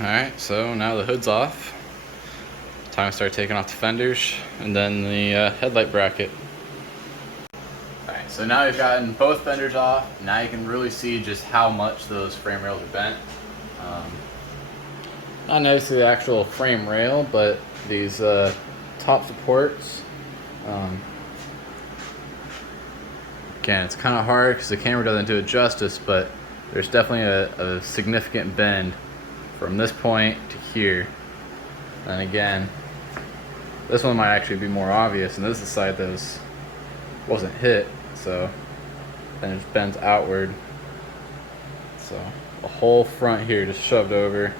Alright, so now the hood's off. Time to start taking off the fenders and then the headlight bracket. Alright, so now we've gotten both fenders off. Now you can really see just how much those frame rails are bent. Not necessarily the actual frame rail, but these top supports. Again, it's kind of hard because the camera doesn't do it justice, but there's definitely a significant bend from this point to here. And again, this one might actually be more obvious, and this is the side that wasn't hit, so then it bends outward. So the whole front here just shoved over.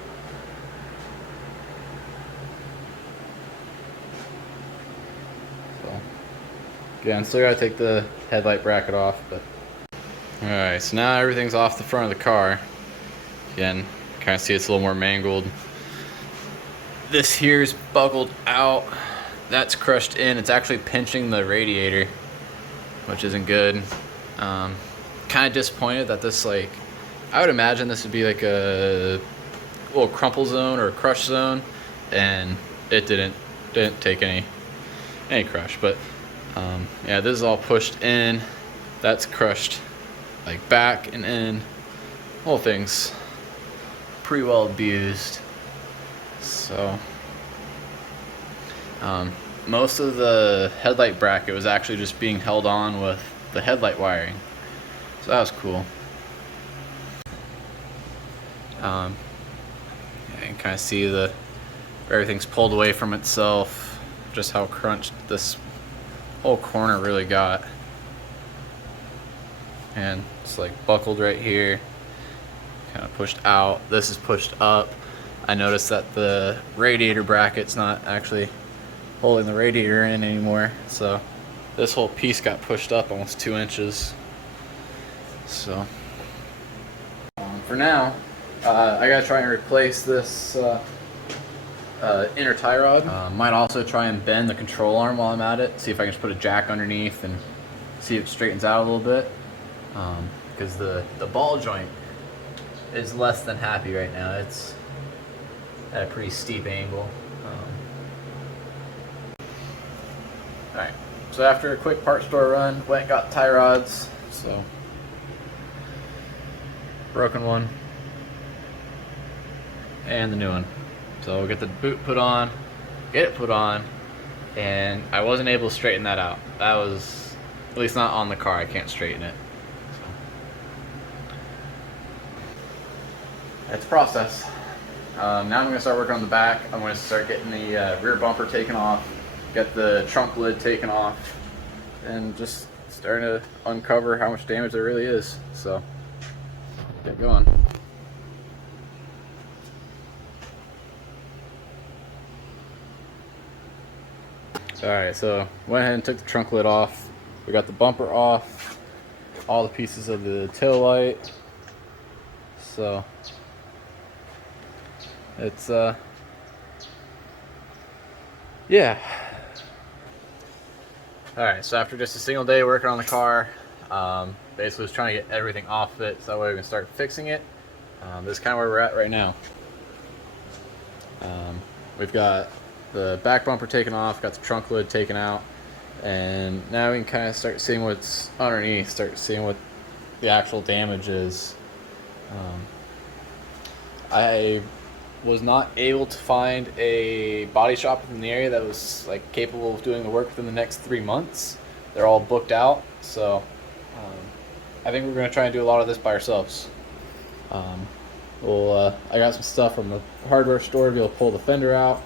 So again, still gotta take the headlight bracket off, but alright, so now everything's off the front of the car. Again, kind of see it's a little more mangled. This here's buckled out. That's crushed in. It's actually pinching the radiator, which isn't good. Kind of disappointed that this, like, I would imagine this would be like a little crumple zone or a crush zone, and it didn't take any crush. But yeah, this is all pushed in. That's crushed like back and in. Whole thing's pretty well abused. So most of the headlight bracket was actually just being held on with the headlight wiring, so that was cool. Yeah, you can kind of see everything's pulled away from itself, just how crunched this whole corner really got. And it's like buckled right here, kind of pushed out. This is pushed up. I noticed that the radiator bracket's not actually holding the radiator in anymore, so this whole piece got pushed up almost 2 inches. So for now, I gotta try and replace this inner tie rod. Might also try and bend the control arm while I'm at it, see if I can just put a jack underneath and see if it straightens out a little bit, because the ball joint is less than happy right now. It's at a pretty steep angle. Alright, so after a quick part store run, went and got tie rods. So broken one and the new one. So we'll get the boot put on, get it put on, and I wasn't able to straighten that out. That was, at least not on the car, I can't straighten it. So it's a process. Now I'm going to start working on the back. I'm going to start getting the rear bumper taken off, get the trunk lid taken off, and just starting to uncover how much damage there really is. So get going. Alright, so went ahead and took the trunk lid off. We got the bumper off, all the pieces of the tail light. So it's yeah. Alright, so after just a single day working on the car, basically was trying to get everything off of it so that way we can start fixing it. This is kind of where we're at right now. We've got the back bumper taken off, got the trunk lid taken out, and now we can kind of start seeing what's underneath, start seeing what the actual damage is. I was not able to find a body shop in the area that was like capable of doing the work within the next 3 months. They're all booked out, so I think we're going to try and do a lot of this by ourselves. I got some stuff from the hardware store to be able to pull the fender out.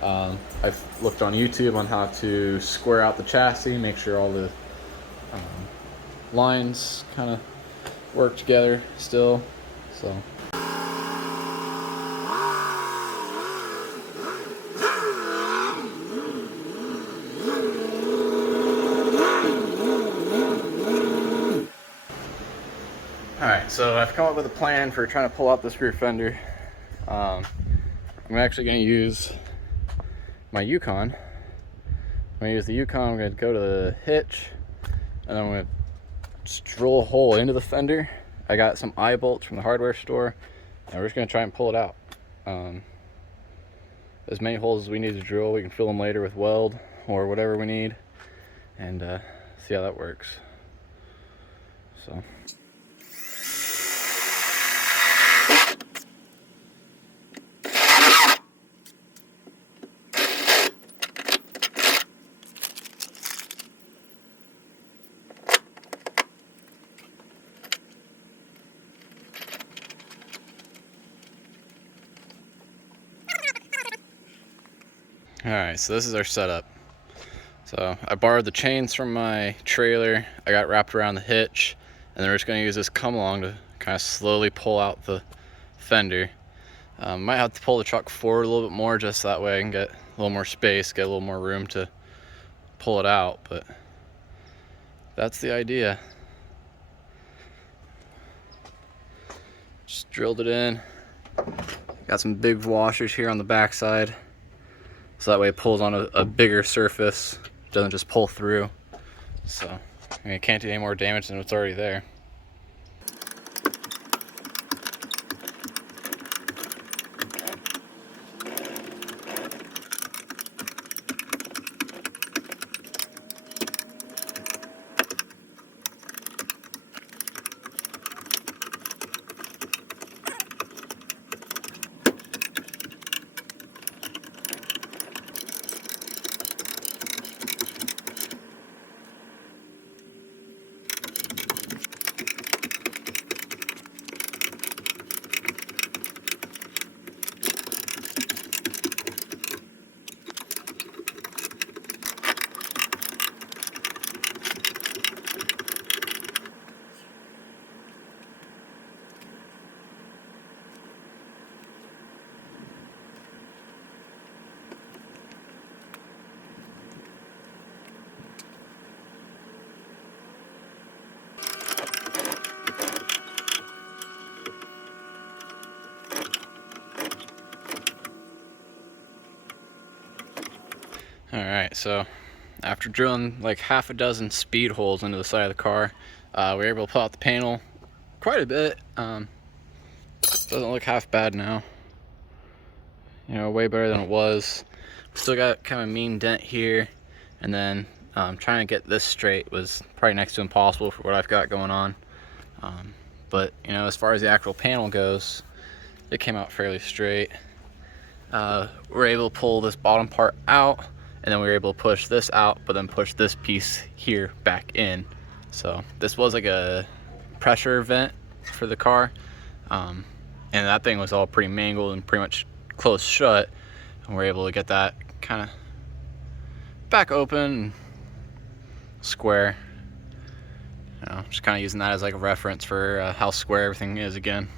I've looked on YouTube on how to square out the chassis, make sure all the lines kind of work together still. So alright, so I've come up with a plan for trying to pull out this rear fender. I'm actually going to use my Yukon. I'm going to use the Yukon. I'm going to go to the hitch, and then I'm going to just drill a hole into the fender. I got some eye bolts from the hardware store, and we're just going to try and pull it out. as many holes as we need to drill. We can fill them later with weld or whatever we need, and see how that works. So. Alright, so this is our setup. So I borrowed the chains from my trailer. I got wrapped around the hitch, and then we're just going to use this come along to kind of slowly pull out the fender. Might have to pull the truck forward a little bit more, just that way I can get a little more space, get a little more room to pull it out, but that's the idea. Just drilled it in. Got some big washers here on the backside, so that way it pulls on a bigger surface, doesn't just pull through. So I mean, it can't do any more damage than what's already there. Alright, so after drilling like half a dozen speed holes into the side of the car, we were able to pull out the panel quite a bit. Doesn't look half bad now. You know, way better than it was. Still got kind of a mean dent here, and then trying to get this straight was probably next to impossible for what I've got going on. But you know, as far as the actual panel goes, it came out fairly straight. We're able to pull this bottom part out, and then we were able to push this out, but then push this piece here back in. So this was like a pressure vent for the car, and that thing was all pretty mangled and pretty much closed shut, and we're able to get that kind of back open and square. You know, just kind of using that as like a reference for how square everything is again.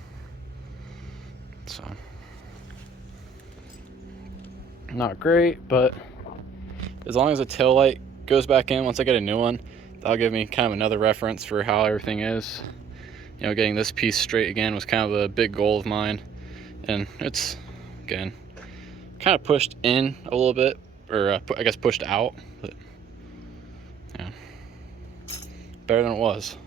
So not great, but as long as the tail light goes back in once I get a new one, that'll give me kind of another reference for how everything is. You know, getting this piece straight again was kind of a big goal of mine, and it's, again, kind of pushed in a little bit, or I guess pushed out, but yeah, better than it was.